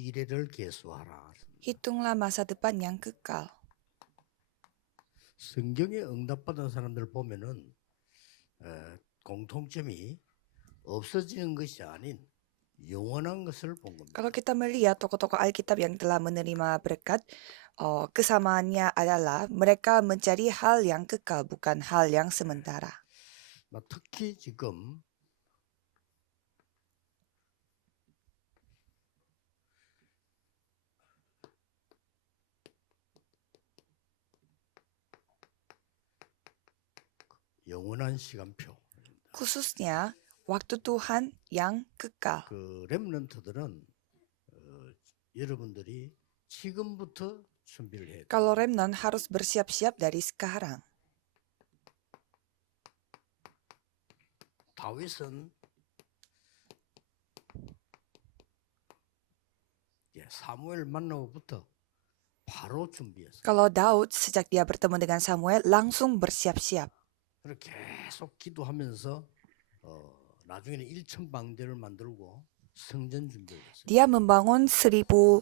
미래를 계수하라. Hitunglah masa depan yang kekal. 성경에 응답받은 사람들 보면은 공통점이 없어지는 것이 아닌 영원한 것을 본 겁니다. Kalau kita melihat tokoh-tokoh Alkitab yang telah menerima berkat, kesamaannya adalah mereka mencari hal yang kekal, bukan hal yang sementara. 특히 지금 영원한 시간표. Khususnya waktu Tuhan yang kekal. 그 렘넌트들은 여러분들이 지금부터 준비를 해야 돼요. Kalau remnant harus bersiap-siap dari sekarang. 다윗은 사무엘 만나고부터 바로 준비했어요. Kalau Daud sejak dia bertemu dengan Samuel langsung bersiap-siap. 그리고 계속 기도하면서 나중에는 1천 방대를 만들고 성전 준비했어요. Dia membangun 1000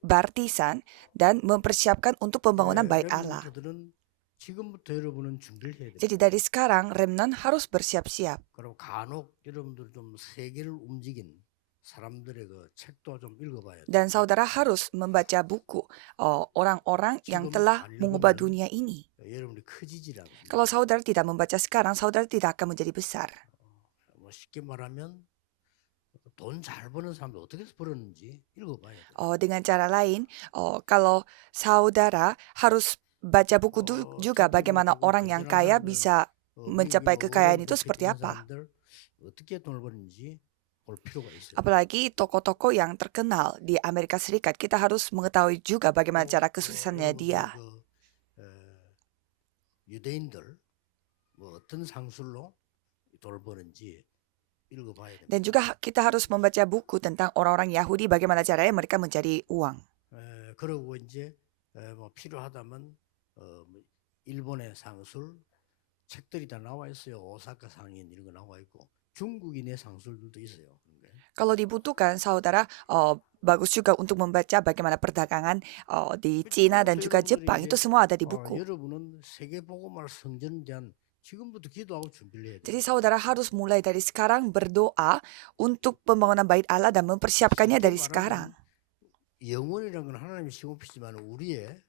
baptisan dan mempersiapkan untuk pembangunan bait Allah. 렘넌트들은 지금부터 여러분은 준비를 해야 돼요. Jadi dari sekarang remnant harus bersiap-siap. 그리고 간혹 여러분들 좀 세계를 움직인 사람들의 그 책도 좀 읽어봐야 돼요. Dan saudara harus membaca buku orang-orang yang telah mengubah dunia ini. 여러분이 커지질 않아요. Kalau saudara tidak membaca sekarang, saudara tidak akan menjadi besar. 쉽게 말하면 돈 잘 버는 사람들 어떻게 해서 벌었는지 읽어봐야 돼요. Dengan cara lain, kalau saudara harus baca buku juga bagaimana orang yang kaya bisa mencapai kekayaan itu seperti apa. 어떻게 돈을 버는지 볼 필요가 있어요. Apalagi tokoh-tokoh yang terkenal di Amerika Serikat, kita harus mengetahui juga bagaimana cara kesuksesannya dia. 유대인들 어떤 상술로 돈을 버는지 읽어봐야 됩니다. Dan juga kita harus membaca buku tentang orang-orang Yahudi bagaimana caranya mereka mencari uang. 그리고 이제 필요하다면 일본의 상술 책들이 다 나와 있어요. 오사카 상인 이런 거 나와 있고 중국인의 상술들도 있어요. Kalau dibutuhkan, saudara, bagus juga untuk membaca bagaimana perdagangan di Cina dan juga Jepang. Itu semua ada di buku. 여러분은 세계 복음화 성전에 대한 지금부터 기도하고 준비를 해야 돼요. Jadi saudara harus mulai dari sekarang berdoa untuk pembangunan bait Allah dan mempersiapkannya dari sekarang. 영원이라는 건 하나님이 시공피지만 우리의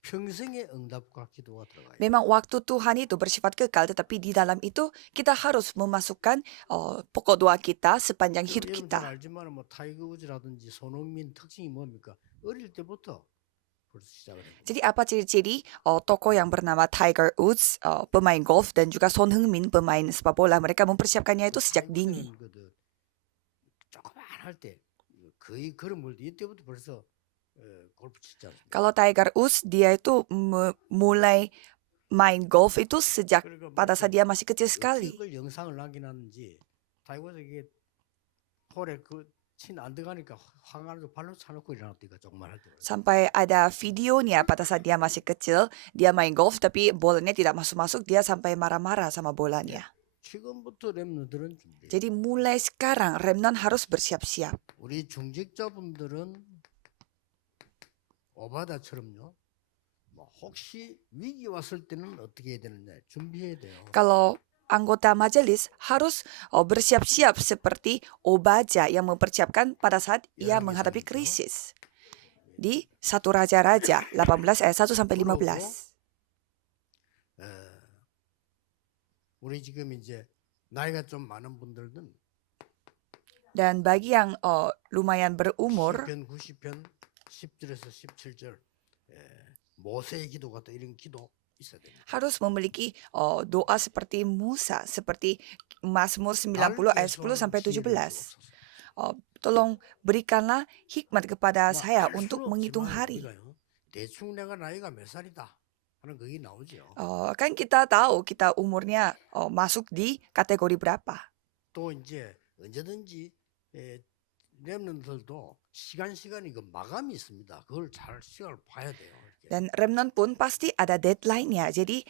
평생의 응답과 기도가 들어가요. Memang waktu Tuhan itu bersifat kekal, tetapi di dalam itu kita harus memasukkan pokok doa kita sepanjang hidup 여러분 잘 kita. 알지만 타이거 우즈라든지 손흥민 특징이 뭡니까? 어릴 때부터 벌써 시작을 해요. Jadi apa ciri-ciri tokoh yang bernama Tiger Woods, pemain golf, dan juga Son Heung-min, pemain sepak bola, mereka mempersiapkannya itu sejak dini. 조그만 할때 거의 그런 걸 이때부터 벌써 골프 치지 않습니까? Kalau Tiger Woods, dia itu mulai main golf itu sejak pada saat dia masih kecil sekali. 어떻게 영상을 남겨놨는지 타이거가 이게 홀에 안 들어가니까 화가 나서 발로 차놓고 일어났다니까 조그만 할 때. Sampai ada videonya pada saat dia masih kecil, dia main golf tapi bolanya tidak masuk-masuk, dia sampai marah-marah sama bolanya. 지금부터 렘넌트들은 준비. Jadi mulai sekarang remnant harus bersiap-siap. 우리 중직자분들은 오바다처럼요. 혹시 위기 왔을 때는 어떻게 해야 되느냐 준비해야 돼요. Kalau anggota majelis harus bersiap-siap seperti Obadja yang mempersiapkan pada saat ia menghadapi krisis. Di 1 Raja-Raja 18 ayat 1 sampai 15. 우리 지금 이제 나이가 좀 많은 분들은 Dan bagi yang lumayan berumur, 10편 90편 10절에서 17절 모세의 기도 같은 이런 기도 있어야 됩니다. harus memiliki doa seperti Musa, seperti Mazmur 90 ayat 10 sampai 17. Tolong berikanlah hikmat kepada saya untuk menghitung hari. 대충 내가 나이가 몇 살이다 하는 그게 나오죠. Kan kita tahu kita umurnya masuk di kategori berapa. 또 이제 언제든지 렘넌트들도 시간이 그 마감이 있습니다. 그걸 잘 시간을 봐야 돼요. Dan remnant pun pasti ada deadline-nya. Jadi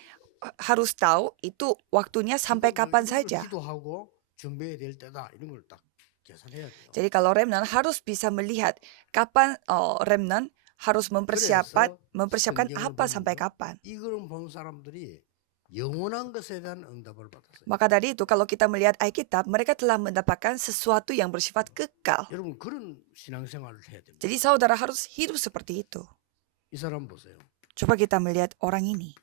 harus tahu itu waktunya sampai kapan saja. 기도하고 준비해야 될 때다 이런 걸 딱 계산해야 돼요. Jadi kalau remnant harus bisa melihat kapan remnant harus mempersiapkan 성경을 apa sampai 보면요. kapan. 이걸 본 사람들이 영원한 것에 대한 응답을 받았어요. Maka dari itu kalau kita melihat Alkitab, mereka telah mendapatkan sesuatu yang bersifat kekal. 여러분 그런 신앙생활을 해야 됩니다. Jadi saudara harus hidup seperti itu. 이 사람 보세요. Coba kita melihat orang ini.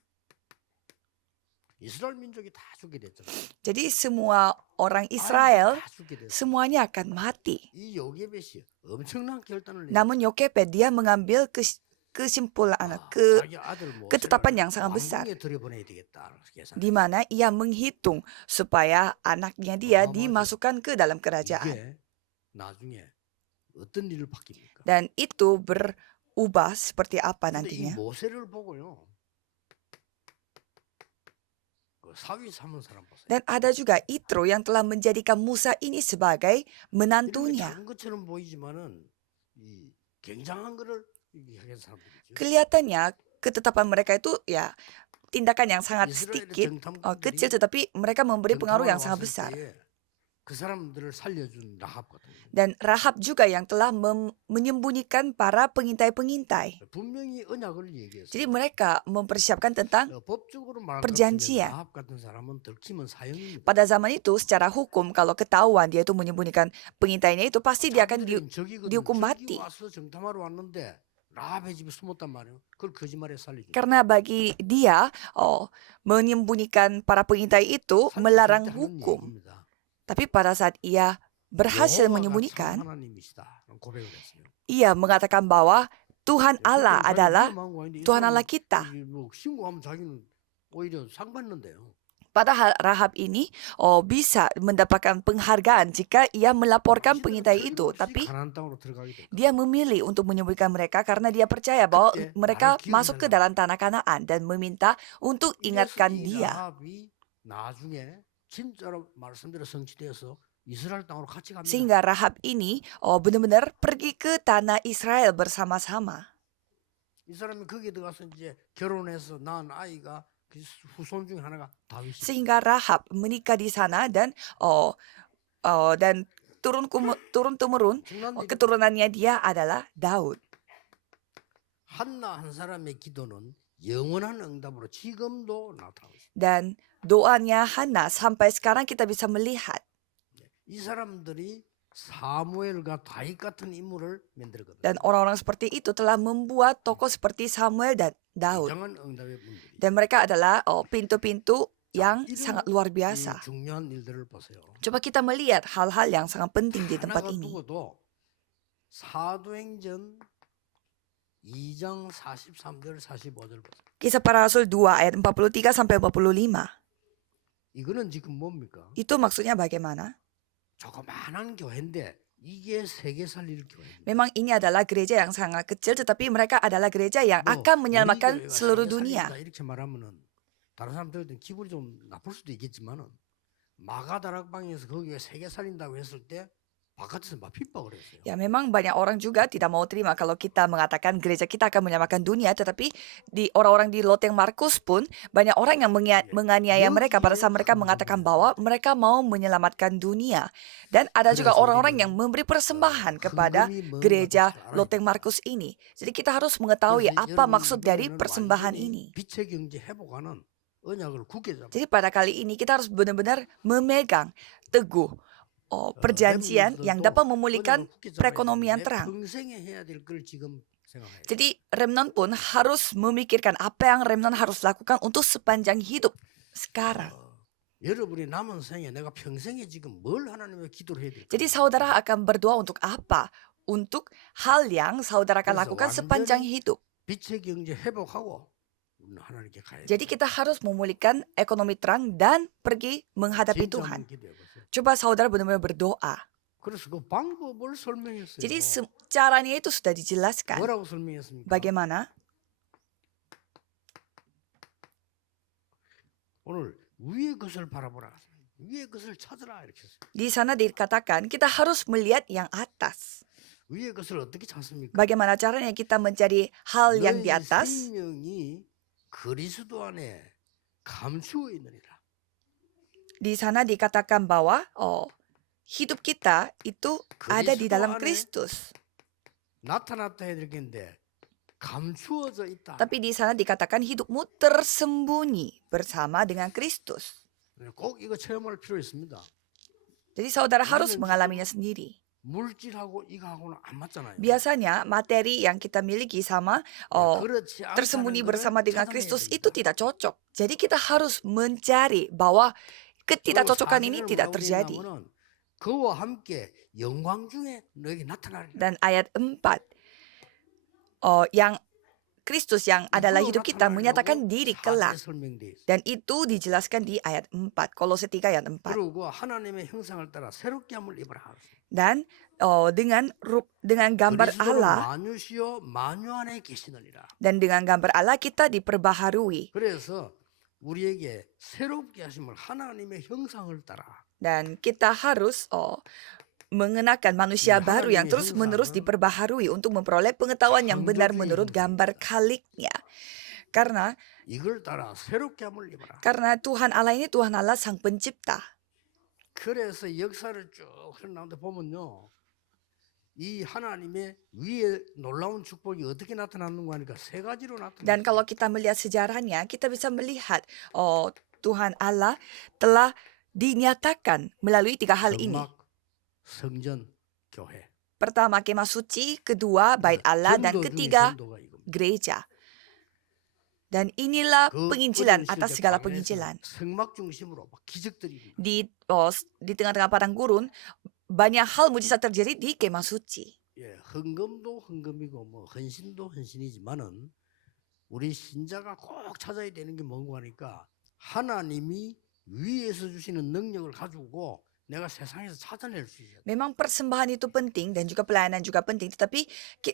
이스라엘 민족이 다 죽게 됐잖아요. Jadi semua orang Israel 다 죽게 됐어요. semuanya akan mati. 이 요게벳이 엄청난 결단을 Namun Yokebed dia mengambil kesimpulan 자기 아들 ketetapan yang sangat besar. 왕궁에 들여보내야 되겠다. 계산. Di mana ia menghitung supaya anaknya dia 맞아요. dimasukkan ke dalam kerajaan. 이게 나중에 어떤 일을 바뀝니까? Dan itu berubah seperti apa 근데 이 nantinya. 모세를 보고요. 그 사위 삼은 사람 보세요. Dan ada juga Itro yang telah menjadikan Musa ini sebagai 이렇게 menantunya. 작은 것처럼 보이지만은 이 굉장한 거를 하는 사람들이죠. Kelihatannya ketetapan mereka itu ya tindakan yang sangat 이스라엘의 sedikit, 정탐꾼들이 kecil tetapi mereka memberi pengaruh yang 정탐하러 sangat 왔을 besar. 때에 그 사람들을 살려준 라합 같은 거. Dan Rahab juga yang telah menyembunyikan para pengintai-pengintai. 분명히 언약을 얘기했어요. Jadi mereka mempersiapkan tentang 법적으로 말할 것 perjanjian. 같으면 라합 같은 사람은 들키면 사형입니다. pada zaman itu secara hukum kalau ketahuan dia itu menyembunyikan pengintainya itu pasti dia akan 자기들은 적이거든. dihukum 적이 mati. 와서 정탐하러 왔는데 라합의 집에 숨었단 말이에요. 그걸 거짓말에 살리죠. Karena bagi dia menyembunyikan para pengintai itu melarang hukum. Tapi pada saat ia berhasil menyembunyikan, ia mengatakan bahwa Tuhan Allah adalah Tuhan Allah kita. 신고하면 자기는 오히려 상 받는데요. Padahal Rahab ini bisa mendapatkan penghargaan jika ia melaporkan pengintai itu. Tapi dia memilih untuk menyembunyikan mereka karena dia percaya bahwa mereka masuk ke dalam tanah Kanaan dan meminta untuk ingatkan dia. 나중에 진짜로 말씀대로 성취되어서 이스라엘 땅으로 같이 갑니다. Sehingga Rahab ini benar-benar pergi ke tanah Israel bersama-sama. 이 사람이 거기에 들어가서 이제 결혼해서 낳은 아이가 그 후손 중에 하나가 다윗이. Sehingga Rahab menikah di sana dan turun temurun keturunannya dia adalah Daud. 한나 한 사람의 기도는 영원한 응답으로 지금도 나타나고 있습니다. Dan doanya Hana sampai sekarang kita bisa melihat. 이 사람들이 사무엘과 다윗 같은 인물을 만들거든요. Dan orang-orang seperti itu telah membuat tokoh seperti Samuel dan Daud. 굉장한 응답의 분들이. Dan mereka adalah pintu-pintu yang 이런 sangat luar biasa. 중요한 일들을 보세요. Coba kita melihat hal-hal yang sangat penting di tempat 하나가 ini. 두고도 사도행전 2장 43절 45절 보세요. Kisah Para Rasul 2 ayat 43 sampai 45. 이거는 지금 뭡니까? Itu maksudnya bagaimana? 조그마한 교회인데 이게 세계 살릴 교회입니다. Memang ini adalah gereja yang sangat kecil tetapi mereka adalah gereja yang akan menyelamatkan seluruh dunia. 이렇게 말하면은 다른 사람들은 기분이 좀 나쁠 수도 있겠지만은 마가다락방에서 거기에 세계 살린다고 했을 때 바깥에서 막 핍박을 했어요. Ya memang banyak orang juga tidak mau terima kalau kita mengatakan gereja kita akan menyelamatkan dunia. Tetapi di orang-orang di Loteng Markus pun banyak orang yang menganiaya mereka pada saat mereka mengatakan bahwa mereka mau menyelamatkan dunia. Dan ada juga orang-orang yang memberi persembahan kepada gereja Loteng Markus ini. Jadi kita harus mengetahui apa maksud dari persembahan ini. 빛의 경제 회복하는 언약을 굳게 잡아. Jadi pada kali ini kita harus benar-benar memegang teguh perjanjian yang dapat memulihkan perekonomian terang. Jadi remnant pun harus memikirkan apa yang remnant harus lakukan untuk sepanjang hidup sekarang. 여러분이 남은 생에 내가 평생에 지금 뭘 하나님께 기도를 해야 될까? Jadi saudara akan berdoa untuk apa? Untuk hal yang saudara akan lakukan sepanjang hidup. 빛의 경제 회복하고 하나님께 가야 돼. Jadi kita harus memulihkan ekonomi terang dan pergi menghadapi Tuhan. Coba saudara benar-benar berdoa. 그래서 그 방법을 설명했어요. Jadi caranya itu sudah dijelaskan. 뭐라고 설명했습니까? Bagaimana? 오늘 위의 것을 바라보라. 위의 것을 찾으라 이렇게 했어요. Di sana dikatakan kita harus melihat yang atas. 위의 것을 어떻게 찾습니까? Bagaimana caranya kita mencari hal yang di 너희 atas? 생명이 그리스도 안에 감추어 있느니라. Di sana dikatakan bahwa hidup kita itu ada di 그리스도 dalam 안에 Kristus. 나타났다 해야 될 텐데 감추어져 있다. Tapi di sana dikatakan hidupmu tersembunyi bersama dengan Kristus. 꼭 이거 체험할 필요 있습니다. Jadi saudara harus 우리는 mengalaminya 지금 sendiri. 물질하고 이거하고는 안 맞잖아요. Biasanya materi yang kita miliki sama 그렇지 tersembunyi 않다는 bersama 것을 dengan 찾아내야 Kristus 됩니다. itu tidak cocok. Jadi kita harus mencari bahwa 그리고 ketidakcocokan ini 4절을 tidak 뭐라고 terjadi. 얘기하냐면은 그와 함께 영광 중에 너에게 나타나리라. Dan ayat 4, yang Kristus yang adalah hidup kita menyatakan diri kelak. 설명돼 있어요. Dan itu dijelaskan di ayat 4, Kolose 3 ayat 4. 그리고 하나님의 형상을 따라 새롭게 함을 입으라. Dan dengan gambar 그리스도는 Allah 만유시요 만유 안에 계시느니라. dan dengan gambar Allah kita diperbaharui. 그래서 우리에게 새롭게 하심을 하나님의 형상을 따라. Dan kita harus mengenakan manusia Ya, baru yang 하나님의 terus-menerus 형상은 diperbaharui untuk memperoleh pengetahuan yang benar 창조주의 menurut gambar 형상입니다. Khaliknya. 이걸 따라 새롭게 함을 입어라. Karena Tuhan Allah ini Tuhan Allah sang pencipta. 그래서 역사를 쭉 흘러나오는데 보면요. 이 하나님의 위에 놀라운 축복이 어떻게 나타나는가 하니까 세 가지로 Dan kalau 나타나요. kita melihat sejarahnya, kita bisa melihat Tuhan Allah telah dinyatakan melalui 3 hal ini. 성막, 성전, 교회. Pertama kemah suci, kedua bait 그래서 Allah, dan 전도 중에 ketiga 전도가 이겁니다. gereja. Dan inilah 그 penginjilan 어두운 atas 시대 segala 광야에서 penginjilan. 성막 중심으로 막 기적들이 일어나요. Di tengah-tengah padang gurun, banyak hal mujizat terjadi di kemah suci. 예, 헌금도 헌금이고 뭐 헌신도 헌신이지만은 우리 신자가 꼭 찾아야 되는 게 뭔가 하니까 하나님이 위에서 주시는 능력을 가지고 내가 세상에서 찾아낼 수 있어요. Memang persembahan itu penting dan juga pelayanan juga penting, tetapi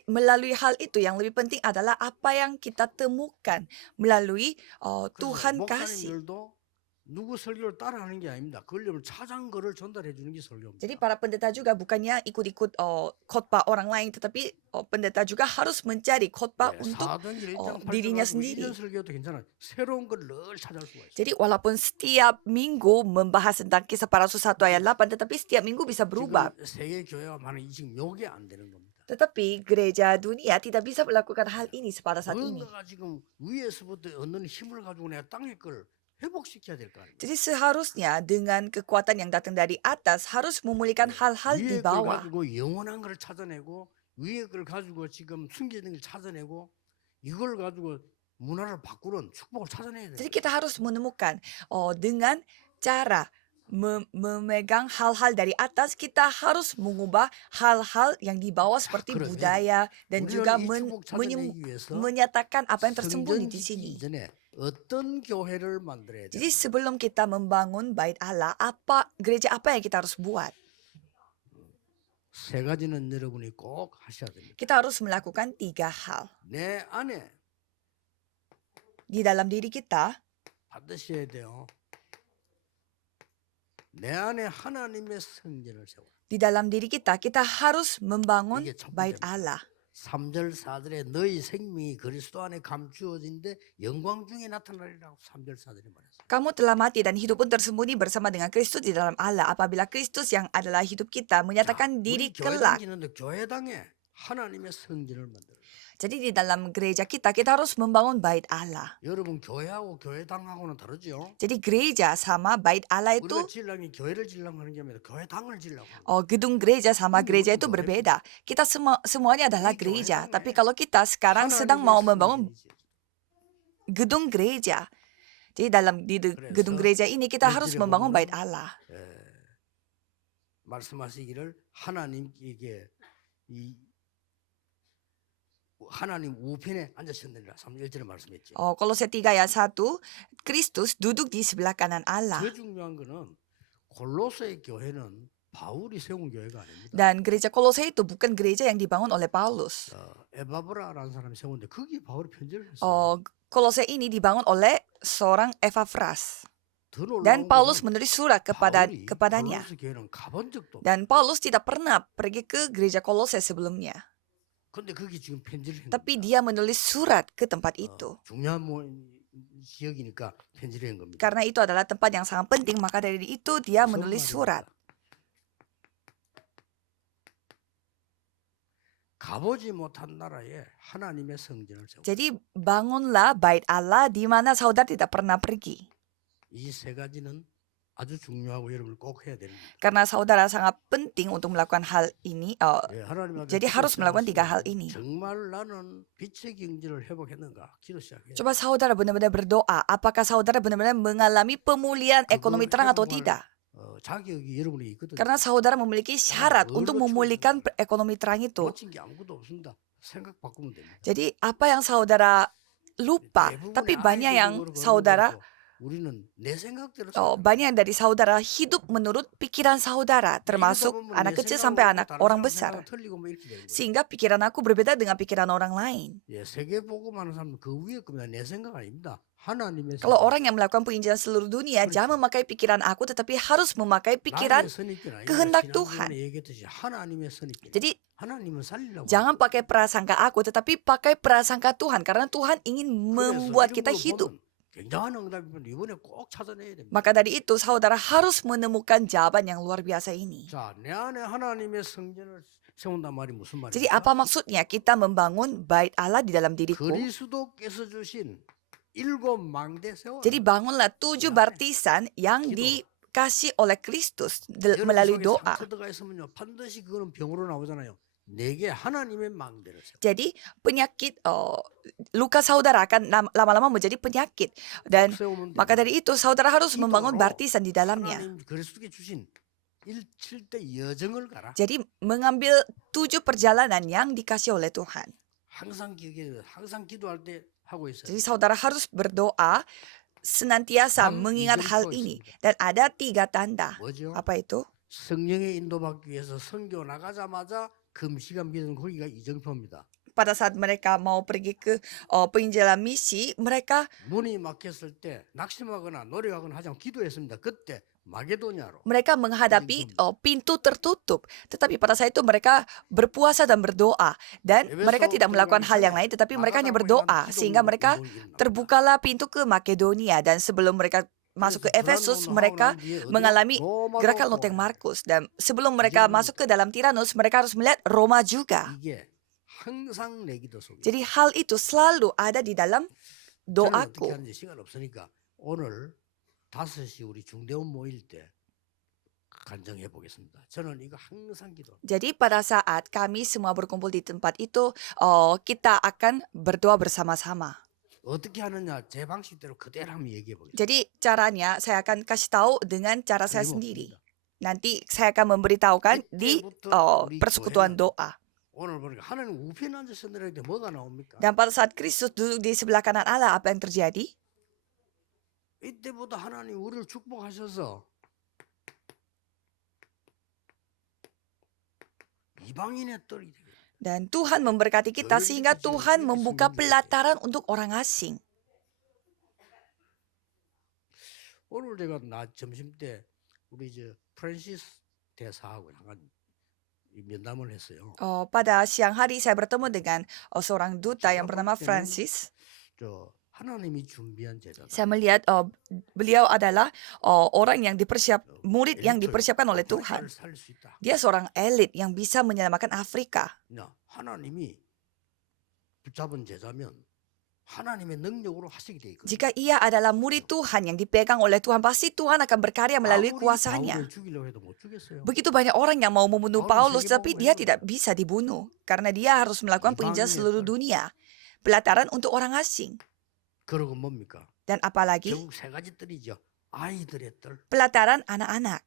melalui hal itu yang lebih penting adalah apa yang kita temukan melalui 그래서 Tuhan kasih. 목사님들도 누구 설교를 따라하는 게 아닙니다. 그러려면 찾아온 거를 전달해 주는 게 설교입니다. Jadi para pendeta juga bukannya ikut-ikut khotbah orang lain, tetapi pendeta juga harus mencari khotbah 예, untuk 사도행전 1장 8절 dirinya 가지고 sendiri. 1년 설교도 괜찮아요. 새로운 걸 늘 찾아올 수가 있어요. Jadi walaupun setiap minggu membahas tentang kisah para rasul 1 ayat 8, tetapi setiap minggu bisa berubah. 지금 세계 교회가 많은 지금 요게 안 되는 겁니다. Tetapi gereja dunia tidak bisa melakukan hal ini pada saat ini. 뭔가가 지금 위에서부터 얻는 힘을 가지고 내가 땅의 걸 회복시켜야 될 거 아닙니까? Jadi seharusnya dengan kekuatan yang datang dari atas harus memulihkan hal-hal di 위에 걸 bawah. 가지고 영원한 걸 찾아내고 위에 걸 가지고 지금 숨겨진 걸 찾아내고 이걸 가지고 문화를 바꾸는 축복을 찾아내야 Jadi 돼요. kita harus menemukan dengan cara memegang hal-hal dari atas, kita harus mengubah hal-hal yang di bawah seperti 그러면 budaya dan juga 우리는 이 축복 찾아내기 위해서 menyatakan apa yang tersembunyi 성전 di sini. 짓기 이전에 어떤 교회를 만들어야 Jadi 돼요? sebelum kita membangun bait Allah, gereja apa yang kita harus buat? 세 가지는 여러분이 꼭 하셔야 됩니다. Kita harus melakukan 3 hal. 내 안에 Di dalam diri kita, 반드시 해야 돼요. 내 안에 하나님의 성전을 세워. di dalam diri kita harus membangun 이게 첫 bait 번째입니다. Allah. 3절 4절에 너희 생명이 그리스도 안에 감추어진데 영광 중에 나타나리라고 3절 4절에 말했어요. Kamu telah mati dan hidup pun tersembunyi bersama dengan Kristus di dalam Allah. Apabila Kristus yang adalah hidup kita menyatakan diri 우리 교회당 kelak. 지는데 교회당에 하나님의 성전을 만들어요. Jadi di dalam gereja kita harus membangun bait Allah. 여러분 교회하고 교회당하고는 다르죠. Jadi gereja sama bait Allah itu, 우리가 지으려면 교회를 지으려고 하는 게 아니라 교회당을 지으려고 하는 거예요. gedung gereja sama gereja itu berbeda. Kita semuanya adalah Ini gereja. 교회당에 Tapi kalau kita sekarang sedang 하나님의 mau membangun 성전이지. gedung gereja. Jadi di gedung gereja ini kita harus membangun bait Allah. 예, 말씀하시기를 하나님께 하나님 우편에 앉으셨느니라 3절에 말씀했죠. Kolose 3 ayat 1, Kristus duduk di sebelah kanan Allah. 더 중요한 거는 골로새 교회는 바울이 세운 교회가 아닙니다. Dan gereja Kolose itu bukan gereja yang dibangun oleh Paulus. 에바브라라는 사람이 세웠는데 거기 바울이 편지를 했어요. Kolose ini dibangun oleh seorang Epaphras. 더 놀라운 Dan Paulus 거는 menulis surat 바울이 kepadanya. 골로새 교회는 가본 적도 없고 Dan Paulus tidak pernah pergi ke gereja Kolose sebelumnya. 근데 거기 지금 편지를 했는데 Tapi dia menulis surat ke tempat itu. 중요한 지역이니까 편지를 한 겁니다. Karena itu adalah tempat yang sangat penting, maka dari itu dia menulis surat. 가보지 못한 나라에 하나님의 성전을 세워. Jadi bangunlah bait Allah di mana saudara tidak pernah pergi. 이 세 가지는 아주 중요하고 여러분 꼭 해야 되는 거예요. Karena saudara sangat penting untuk melakukan hal ini. 예, 하나님 앞에 Jadi 기도 harus melakukan tiga hal 시작하시고 ini. 정말 나는 빛의 경지를 회복했는가? 기도 시작해요. Coba saudara benar-benar berdoa. Apakah saudara benar-benar mengalami pemulihan ekonomi terang atau tidak? 자격이 여러분에게 있거든요. Karena saudara memiliki syarat untuk memulihkan ekonomi terang itu. 놓친 게 아무것도 없습니다. 생각 바꾸면 됩니다. Jadi apa yang saudara lupa, tapi banyak yang saudara 우리는 내 생각대로 banyak yang dari saudara hidup menurut pikiran saudara, termasuk anak kecil sampai anak orang besar. Sehingga pikiran aku berbeda dengan pikiran orang lain. 예, 세계 복음하는 사람은 그 위에 겁니다. 내 생각 아닙니다. 하나님의 Kalau 생각. orang yang melakukan penginjilan seluruh dunia, jangan memakai pikiran aku, tetapi harus memakai pikiran. 나의 선입견 아니라 kehendak 지난번에 Tuhan. 얘기했듯이 하나님의 선입견. Jadi 하나님은 살리려고. jangan pakai prasangka aku, tetapi pakai prasangka Tuhan, karena Tuhan ingin membuat kita hidup. 굉장한 응답이면 이번에 꼭 찾아내야 됩니다. Maka dari itu saudara harus menemukan jawaban yang luar biasa ini. 자, 내 안에 하나님의 성전을 세운단 말이 무슨 말이에요? Jadi apa maksudnya kita membangun bait Allah di dalam diriku? 그리스도께서 주신 7 망대 세워. Jadi bangunlah 7 baptisan yang dikasih oleh Kristus melalui doa. 상처가 있으면요 반드시 그거는 병으로 나오잖아요. 내게 하나님의 망대를 세워. Jadi penyakit luka saudara akan lama-lama menjadi penyakit, dan maka dari itu saudara harus membangun baptisan di dalamnya. 하나님 그리스도께 주신 7대 여정을 가라. Jadi mengambil 7 perjalanan yang dikasih oleh Tuhan. 항상 기억해, 항상 기도할 때 하고 있어요. Jadi saudara harus berdoa senantiasa mengingat hal ini, dan ada 3 tanda. 뭐죠? Apa itu? 성령의 인도받기 위해서 선교 나가자마자 금시간 믿은 거기가 이정표입니다. Pada saat mereka mau pergi ke penginjilan misi, mereka 문이 막혔을 때 낙심하거나 노력하거나 하지 않고 기도했습니다. 그때 마게도냐로. menghadapi pintu tertutup. Tetapi pada saat itu mereka berpuasa dan berdoa. Dan mereka tidak melakukan hal yang lain, tetapi mereka hanya berdoa. Sehingga mereka terbukalah pintu ke Makedonia. Dan sebelum mereka masuk ke Efesus, mereka mengalami gerakan loteng Markus. Dan sebelum mereka masuk ke dalam Tiranus, mereka harus melihat Roma juga. 이게 항상 내 기도 속에. Jadi hal itu selalu ada di dalam 저는 어떻게 doaku. 하는지 시간 없으니까 오늘 5시 우리 중대원 모일 때 간증해 보겠습니다. 저는 이거 항상 기도. Jadi pada saat kami semua berkumpul di tempat itu, kita akan berdoa bersama-sama. 어떻게 하느냐 제 방식대로 그대로 한번 얘기해 보겠습니다. Jadi caranya saya akan kasih tahu dengan cara saya sendiri. Nanti saya akan memberitahukan di persekutuan doa. 오늘 보니까 하나님 우편에 앉아서 내릴 때 뭐가 나옵니까? Dan pada saat Kristus duduk di sebelah kanan Allah, apa yang terjadi? 이때부터 하나님 우리를 축복하셔서 이방인의 뜰이 되게. Dan Tuhan memberkati kita sehingga Tuhan membuka pelataran untuk orang asing. 오늘 제가 점심 때 우리 프란시스 대사하고 잠깐 면담을 했어요. Pada siang hari saya bertemu dengan seorang duta yang bernama Francis. 저 하나님이 준비한 제자. Saya melihat beliau adalah orang yang murid yang dipersiapkan oleh Tuhan. Dia seorang elit yang bisa menyelamatkan Afrika. 하나님이 붙잡은 제자면 하나님의 능력으로 하시게 돼 있거든요. Jika ia adalah murid Tuhan yang dipegang oleh Tuhan, pasti Tuhan akan berkarya melalui kuasanya. Begitu banyak orang yang mau membunuh Paulus, tapi dia tidak bisa dibunuh karena dia harus melakukan penginjilan seluruh dunia. Pelataran untuk orang asing. 그러고 뭡니까? Dan apalagi 결국 세 가지 뜰이죠. 아이들의 뜰. pelataran anak-anak.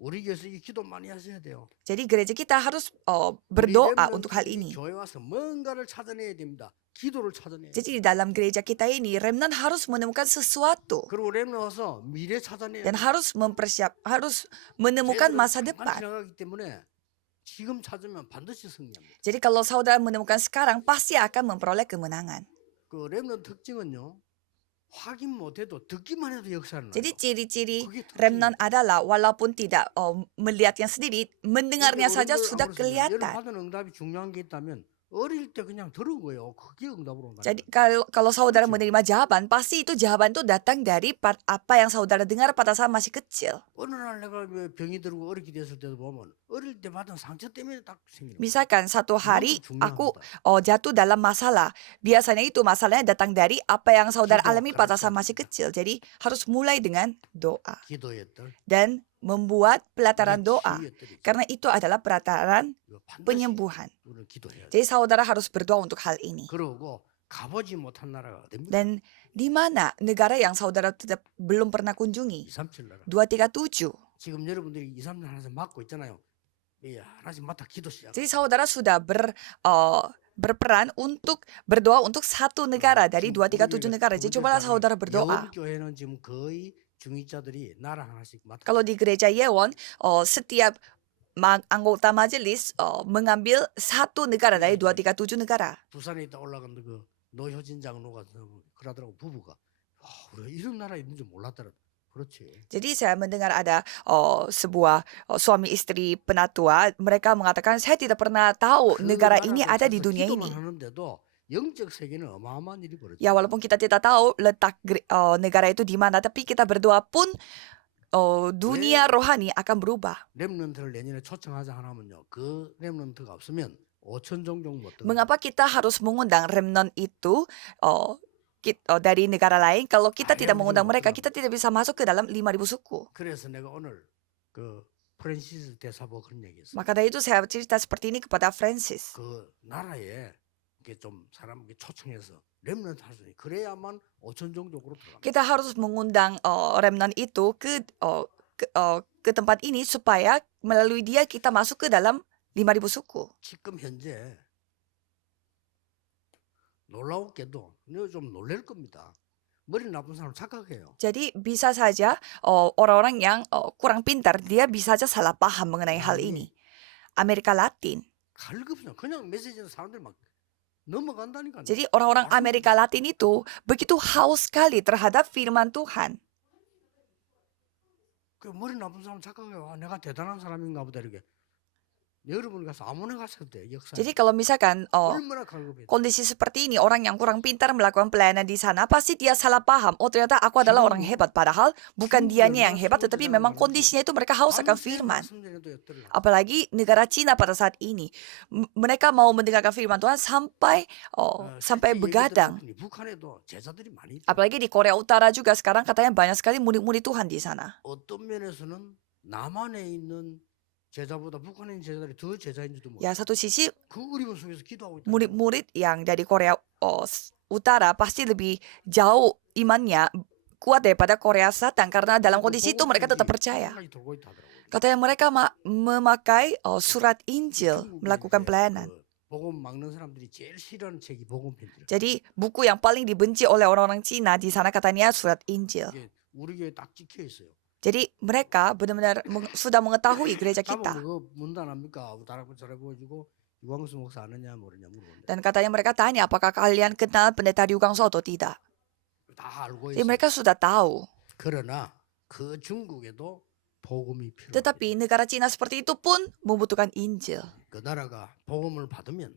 우리 교회에서 이 기도 많이 하셔야 돼요. Jadi gereja kita harus berdoa untuk hal ini. 교회 와서 뭔가를 찾아내야 됩니다. 기도를 찾아내야. Jadi di dalam gereja kita ini, remnant harus menemukan sesuatu 그리고 렘넌 와서 미래 찾아내야. dan harus menemukan masa depan. 지나가기 때문에 지금 찾으면 반드시 승리합니다. Jadi kalau saudara menemukan sekarang, pasti akan memperoleh kemenangan. 그 렘넌 특징은요. 확인 못해도 듣기만 해도 역사를. Jadi ciri-ciri remnant adalah walaupun tidak melihatnya sendiri, mendengarnya saja sudah kelihatan. 받은 응답이 중요한 게 있다면 어릴 때 그냥 들은 거예요. 그게 응답으로 온다니까. Jadi kalau saudara 그렇죠. menerima jawaban, pasti itu jawaban itu datang dari apa yang saudara dengar pada saat masih kecil. 어느 날 내가 왜 병이 들고 어렵게 됐을 때도 보면 어릴 때 받은 상처 때문에 딱 생기는 거예요. Misalkan satu hari 그만큼 aku 중요합니다. jatuh dalam masalah. Biasanya itu masalahnya datang dari apa yang saudara Kido, alami pada saat keras masih hati. kecil. Jadi harus mulai dengan doa 기도의 뜰, dan membuat pelataran 이게 doa. 치유의 뜰이죠. Karena itu adalah pelataran 이거 반드시 penyembuhan. 우리는 기도해야 돼. Jadi saudara harus berdoa untuk hal ini. 그러고 가보지 못한 나라가 어딥니까? Dan di mana negara yang saudara tetap belum pernah kunjungi? 237 나라. 237. 지금 여러분들이 237 하나씩 맡고 있잖아요. 예, 하나씩 맡아 기도 시작. Jadi saudara sudah berperan untuk berdoa untuk satu negara dari 237 negara. Jadi cobalah saudara berdoa. 교회는 지금 거의 중위자들이 나라 하나씩 맡아. Kalau di gereja Yewon, setiap anggota majelis mengambil satu negara dari 237 negara. 부산에 있다 올라간 그 노효진 장로가 그러더라고 부부가 우리가 이런 나라에 있는 줄 몰랐더라. 그렇지. Jadi saya mendengar ada sebuah suami istri penatua, mereka mengatakan saya tidak pernah tahu 그 negara ini 나라를 ada di 가서 dunia 기도만 ini. 하는데도 영적 세계는 어마어마한 일이 벌어져. Ya walaupun kita tidak tahu letak negara itu di mana, tapi kita berdoa pun dunia rohani akan berubah. 렘넌트를 내년에 초청하자 하나면요. 그 렘넌트가 없으면 5천 종족 못 들어. Mengapa kita harus mengundang remnant itu dari negara lain? Kalau kita tidak mengundang mereka, kita tidak bisa masuk ke dalam 5.000 suku. 그래서 내가 오늘 그 프란시스 대사보 그런 얘기했어. Maka dari itu saya cerita seperti ini kepada Francis. 그 나라에 이게 좀 사람 초청해서 렘넌트 할 수 있는 그래야만 5천 종족으로 들어가. Kita harus mengundang remnant itu ke tempat ini supaya melalui dia kita masuk ke dalam 5.000 suku. 지금 현재 놀라웠게도 내가 좀 놀랄 겁니다. 머리 나쁜 사람 착각해요. Jadi bisa saja orang-orang yang kurang pintar dia bisa saja salah paham mengenai hal ini. Amerika Latin. 갈급해요. 그냥 메시지는 사람들 막 넘어간다니까. Jadi orang-orang Amerika Latin itu begitu haus sekali terhadap firman Tuhan. 그 머리 나쁜 사람 착각해요. 아, 내가 대단한 사람인가 보다 이렇게. 여러분 가서 아무나 가서 돼 역사. Jadi kalau misalkan 얼마나 갈급해. kondisi seperti ini, orang yang kurang pintar melakukan pelayanan di sana, pasti dia salah paham. Oh ternyata aku adalah orang hebat. Padahal bukan dianya yang hebat, tetapi memang kondisinya itu mereka haus akan firman. Apalagi negara Cina pada saat ini. Mereka mau mendengarkan firman Tuhan sampai begadang. 북한에도 제자들이 많이 있다. Apalagi di Korea Utara juga sekarang katanya banyak sekali murid-murid Tuhan di sana. 어떤 면에서는 남한에 있는 제자보다 북한에 있는 제자들이 더 제자인지도 몰라. Ya satu sisi 그 어려움 속에서 기도하고 있다. murid-murid yang dari Korea Utara pasti lebih jauh imannya kuat daripada Korea Selatan karena dalam kondisi itu mereka tetap percaya. Katanya mereka memakai surat Injil melakukan pelayanan. 복음 막는 사람들이 제일 싫어하는 책이 복음 편지라. Jadi buku yang paling dibenci oleh orang-orang Cina di sana katanya surat Injil. 이게 우리 교회에 딱 찍혀 있어요. Jadi mereka benar-benar sudah mengetahui gereja kita. 그거 문단 합니까? 다락분 잘해가지고 유광수 목사 아느냐 모르냐 물어본대. Dan katanya mereka tanya apakah kalian kenal pendeta Ryugangso atau tidak. 다 알고 Jadi 있어요. mereka sudah tahu. 그러나 그 중국에도 복음이 필요해요. Tetapi negara Cina seperti itu pun membutuhkan Injil. 그 나라가 복음을 받으면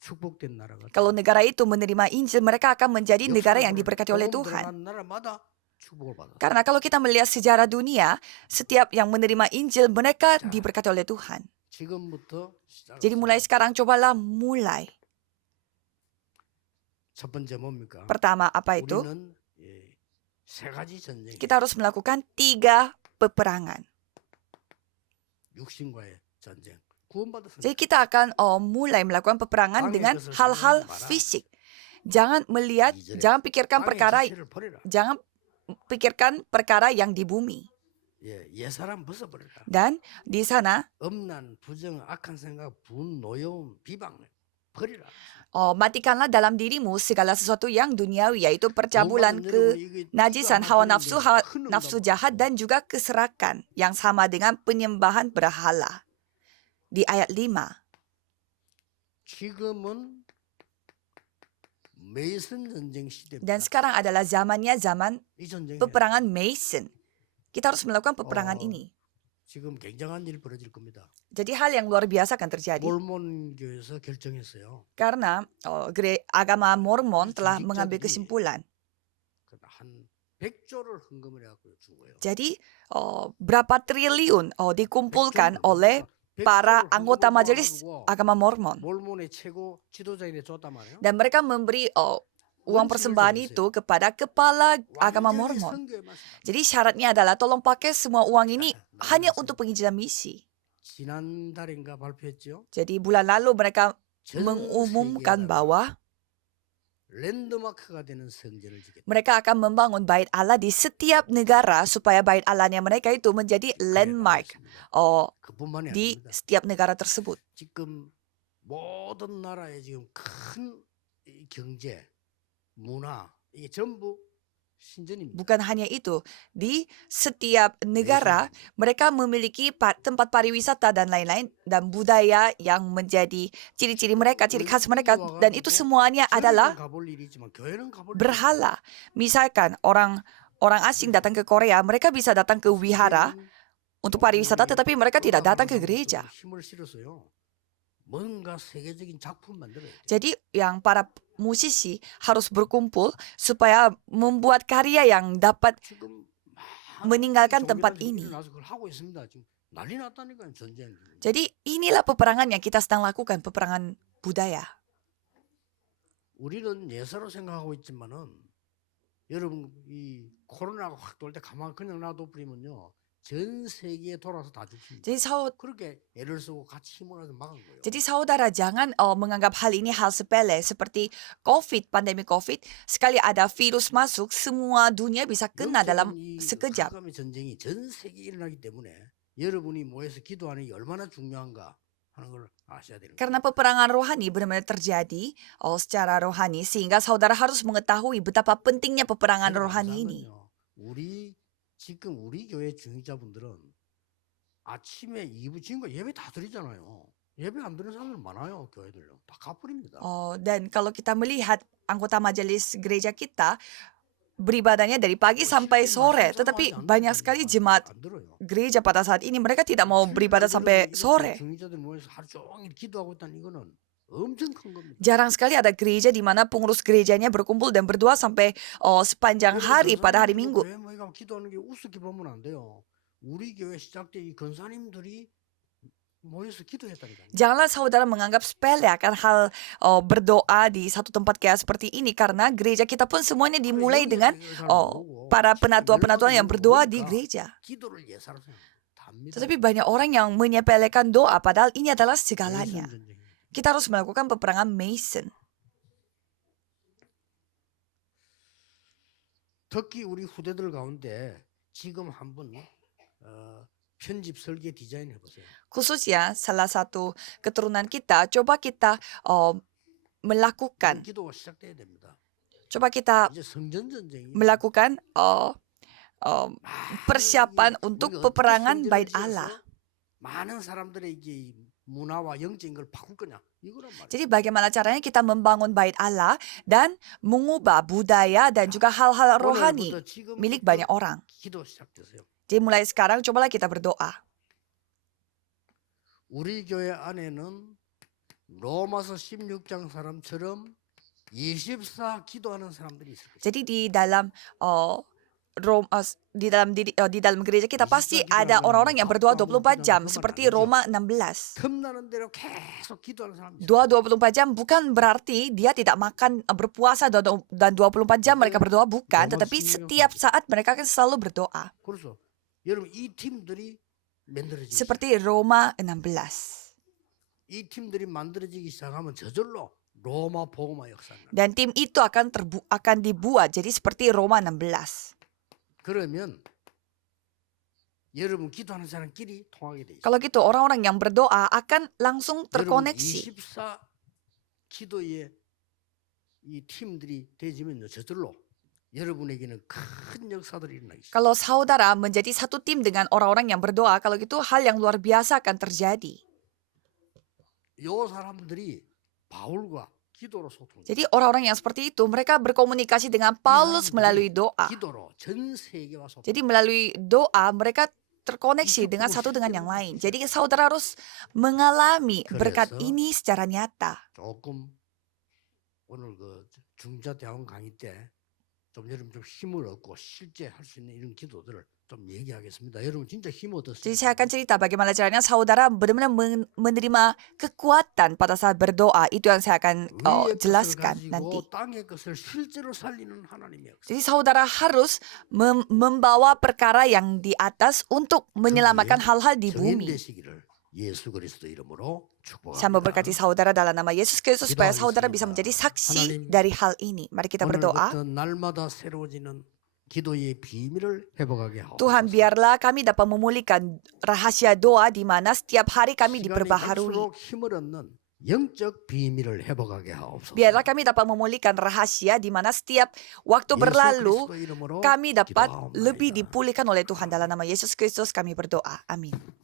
축복된 나라가. Kalau negara itu menerima Injil, mereka akan menjadi negara yang diberkati oleh Tuhan. 나라마다 축복을 받아. Karena kalau kita melihat sejarah dunia, setiap yang menerima Injil, mereka diberkati oleh Tuhan. 지금부터 시작. Jadi mulai sekarang, cobalah mulai. 첫 번째 뭡니까? Pertama, apa itu? 우리는 세 가지 전쟁. Kita harus melakukan 3 peperangan. 육신과의 전쟁. 구원받았습니다. Jadi kita akan mulai melakukan peperangan dengan hal-hal fisik. Jangan melihat, jangan pikirkan perkara yang di bumi. 옛사람 벗어버려라. Dan di sana 엄난, 부정, 악한 생각, 분, 노여움, 비방 버리라. matikanlah dalam dirimu segala sesuatu yang duniawi, yaitu percabulan, kenajisan, hawa nafsu jahat, dan juga keserakan yang sama dengan penyembahan berhala. Di ayat 5. 지금은 메이슨 전쟁 시대입니다. Dan sekarang adalah zamannya zaman 이 전쟁에 peperangan Mason. Kita harus melakukan peperangan ini. 지금 굉장한 일이 벌어질 겁니다. Jadi hal yang luar biasa akan terjadi 몰몬 교회에서 결정했어요. karena agama Mormon telah mengambil kesimpulan. 한 100조를 헌금을 해갖고 준 거예요. Jadi berapa triliun dikumpulkan oleh para anggota majelis agama Mormon. 몰몬의 최고 지도자인데 줬단 말이에요. Dan mereka memberi uang persembahan itu kepada kepala agama Mormon. Jadi syaratnya adalah tolong pakai semua uang ini hanya untuk penginjilan misi. 지난달인가 발표했죠. Jadi bulan lalu mereka 전 mengumumkan 세계에다가 bahwa 랜드마크가 되는 성전을 짓겠다. mereka akan membangun bait Allah di setiap negara supaya bait Allahnya mereka itu menjadi landmark 그뿐만이 di 아닙니다. setiap negara tersebut. 지금 모든 나라의 지금 큰 이 경제, 문화 이게 전부 신전입니다. Bukan hanya itu, di setiap negara mereka memiliki tempat pariwisata dan lain-lain dan budaya yang menjadi ciri-ciri mereka, ciri khas mereka, dan itu semuanya adalah 가볼 일이지만 교회는 가볼 일이 berhala. Misalkan orang asing datang ke Korea, mereka bisa datang ke wihara untuk pariwisata, tetapi mereka tidak datang ke gereja. 힘을 실어서요. 뭔가 세계적인 작품 만들어야 돼요. Jadi yang para musisi harus berkumpul supaya membuat karya yang dapat 지금 meninggalkan 많은 tempat 종교단체가 ini. 일어나서 그걸 하고 있습니다. 지금 난리 났다니까요, 전쟁. Jadi inilah peperangan yang kita sedang lakukan, peperangan budaya. 우리는 예사로 생각하고 있지만은 여러분 이 코로나가 확 돌 때 가만 그냥 놔둬 버리면요. 전 세계에 돌아서 다 죽습니다. 그렇게 애를 쓰고 같이 힘을 내서 막은 거예요. Jadi saudara jangan menganggap hal ini hal sepele seperti COVID, pandemi COVID. Sekali ada virus masuk, semua dunia bisa kena dalam sekejap. 흑암의 전쟁이 전 세계에 일어나기 때문에 여러분이 모여서 기도하는 게 얼마나 중요한가 하는 걸 아셔야 되는 거예요. Karena peperangan rohani benar-benar terjadi secara rohani sehingga saudara harus mengetahui betapa pentingnya peperangan rohani ini. 지금 우리 교회 중직자분들은 아침에 2부 지금까 예배 다 드리잖아요. 예배 안 드리는 사람들 많아요. 교회들요. 다 가버립니다. Dan kalau kita melihat anggota majelis gereja kita beribadahnya dari pagi sampai sore, tetapi banyak sekali jemaat gereja pada saat ini mereka tidak mau beribadah sampai sore. 중직자들 모여서 하루 종일 기도하고 있다는 이거는 엄청 큰 겁니다. Jarang sekali ada gereja di mana pengurus gerejanya berkumpul dan berdoa sampai sepanjang hari pada hari Minggu. 교회 모여가 기도하는 게 우습게 보면 안 돼요. 우리 교회 시작 때 이 권사님들이 모여서 기도했다니까요. Janganlah saudara menganggap sepele akan hal berdoa di satu tempat kayak seperti ini karena gereja kita pun semuanya dimulai dengan para penatua-penatua yang berdoa di gereja. 기도를 예사로 생각합니다. Tetapi banyak orang yang menyepelekan doa padahal ini adalah segalanya. Kita harus melakukan peperangan Mason. 특히 우리 후대들 가운데 지금 한번 편집 설계 디자인 해보세요. Khususnya salah satu keturunan kita, coba kita melakukan, 기도가 시작돼야 됩니다. coba kita 이제 성전 전쟁이 melakukan persiapan untuk peperangan bait Allah. 많은 사람들의 이게 문화와 영적인 걸 바꿀 거냐 이거란 말이에요. Jadi bagaimana caranya kita membangun bait Allah dan mengubah budaya dan juga hal-hal rohani milik banyak orang. 기도 시작되세요. Jadi mulai sekarang cobalah kita berdoa. 우리 교회 안에는 로마서 16장 사람처럼 24 기도하는 사람들이 있을 거예요. Jadi di dalam di dalam gereja kita pasti ada orang-orang yang berdoa 24 jam seperti Roma 16. 틈나는 대로 계속 기도하는 사람이 있어요. Doa 24 jam bukan berarti dia tidak makan berpuasa dan 24 jam mereka berdoa, bukan, tetapi setiap saat mereka akan selalu berdoa. 그래서 여러분 이 팀들이 만들어지기 Seperti Roma 16. 이 팀들이 만들어지기 시작하면 저절로 로마 복음화 역사가 나요. Dan tim itu akan dibuat jadi seperti Roma 16. 그러면 여러분 기도하는 사람끼리 통하게 돼 있어요. Kalau gitu orang-orang yang berdoa akan langsung 여러분 terkoneksi. 24 기도의 이 팀들이 되지면요 저절로 여러분에게는 큰 역사들이 일어나기 시작해요. Kalau saudara menjadi satu tim dengan orang-orang yang berdoa, kalau gitu hal yang luar biasa akan terjadi. 요 사람들이 바울과 기도로 소통. Jadi orang-orang yang seperti itu mereka berkomunikasi dengan Paulus melalui doa. 기도로 전 세계와 소통. Jadi melalui doa mereka terkoneksi dengan satu dengan yang lain. Jadi saudara harus mengalami berkat 그래서 ini secara nyata. 조금 오늘 그 중자대원 강의 때 좀 여러분 좀 힘을 얻고 실제 할 수 있는 이런 기도들을 좀 얘기하겠습니다. 여러분 진짜 힘 얻었어요. Jadi saya akan cerita bagaimana caranya saudara benar-benar menerima kekuatan pada saat berdoa. Itu yang saya akan 위의 것을 jelaskan 가지고 nanti. 땅의 것을 실제로 살리는 하나님의 역사. Jadi saudara harus membawa perkara yang di atas untuk menyelamatkan hal-hal di bumi. 되시기를 예수 그리스도 이름으로 Saya memberkati 축복합니다. saudara dalam nama Yesus Kristus supaya saudara bisa menjadi saksi dari hal ini. Mari kita berdoa. 오늘부터 날마다 새로워지는 기도의 비밀을 회복하게 하옵소서. Tuhan, biarlah kami dapat memulihkan rahasia doa di mana setiap hari kami 시간이 diperbaharui. 갈수록 힘을 얻는 영적 비밀을 회복하게 하옵소서. Biarlah kami dapat memulihkan rahasia di mana setiap waktu 예수 berlalu 그리스도 이름으로 kami dapat 기도하옵나이다. lebih dipulihkan oleh Tuhan. Dalam nama Yesus Kristus kami berdoa. Amin.